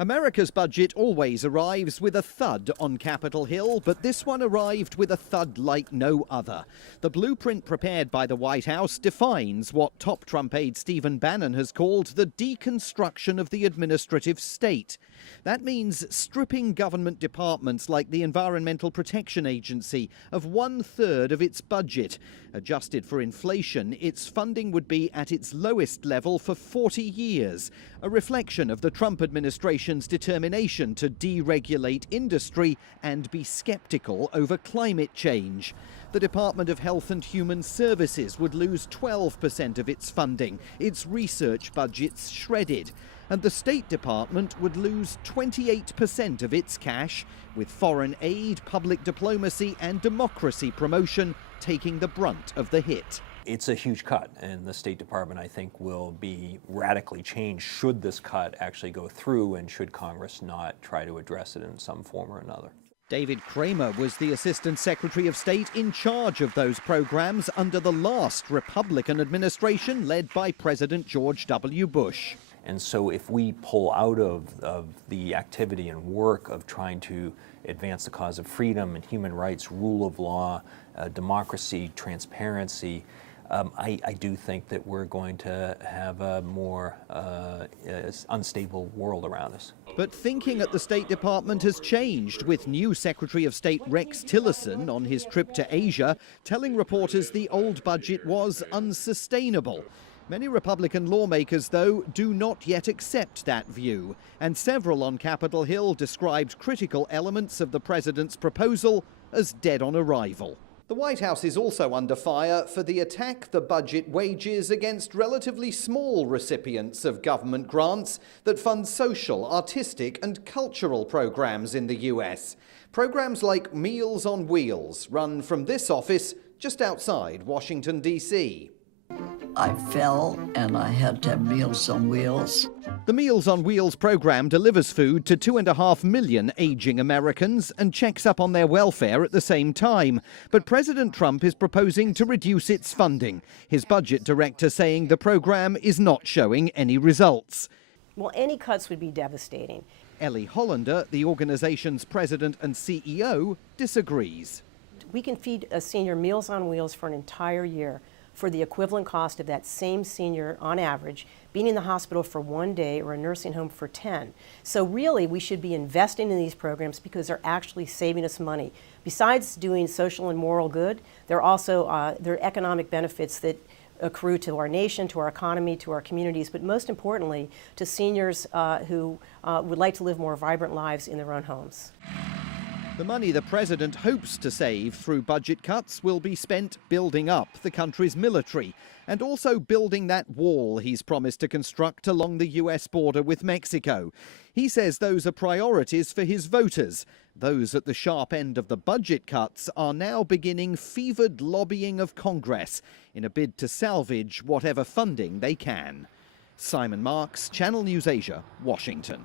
America's budget always arrives with a thud on Capitol Hill, but this one arrived with a thud like no other. The blueprint prepared by the White House defines what top Trump aide Stephen Bannon has called the deconstruction of the administrative state. That means stripping government departments like the Environmental Protection Agency of 1/3 of its budget. Adjusted for inflation, its funding would be at its lowest level for 40 years, a reflection of the Trump administration's determination to deregulate industry and be skeptical over climate change. The Department of Health and Human Services would lose 12% of its funding, its research budgets shredded, and the State Department would lose 28% of its cash, with foreign aid, public diplomacy and democracy promotion taking the brunt of the hit. It's a huge cut, and the State Department, I think, will be radically changed should this cut actually go through and should Congress not try to address it in some form or another. David Kramer was the Assistant Secretary of State in charge of those programs under the last Republican administration led by President George W. Bush. And so if we pull out of the activity and work of trying to advance the cause of freedom and human rights, rule of law, democracy, transparency, I do think that we're going to have a more unstable world around us. But thinking at the State Department has changed, with new Secretary of State Rex Tillerson on his trip to Asia telling reporters the old budget was unsustainable. Many Republican lawmakers, though, do not yet accept that view, and several on Capitol Hill described critical elements of the president's proposal as dead on arrival. The White House is also under fire for the attack the budget wages against relatively small recipients of government grants that fund social, artistic and cultural programs in the US. Programs like Meals on Wheels run from this office just outside Washington, D.C. I fell and I had to have Meals on Wheels. The Meals on Wheels program delivers food to 2.5 million aging Americans and checks up on their welfare at the same time. But President Trump is proposing to reduce its funding. His budget director saying the program is not showing any results. Well, any cuts would be devastating. Ellie Hollander, the organization's president and CEO, disagrees. We can feed a senior Meals on Wheels for an entire year for the equivalent cost of that same senior, on average, being in the hospital for 1 day or a nursing home for 10. So really, we should be investing in these programs because they're actually saving us money. Besides doing social and moral good, there are also there are economic benefits that accrue to our nation, to our economy, to our communities, but most importantly, to seniors who would like to live more vibrant lives in their own homes. The money the president hopes to save through budget cuts will be spent building up the country's military and also building that wall he's promised to construct along the US border with Mexico. He says those are priorities for his voters. Those at the sharp end of the budget cuts are now beginning fevered lobbying of Congress in a bid to salvage whatever funding they can. Simon Marks, Channel News Asia, Washington.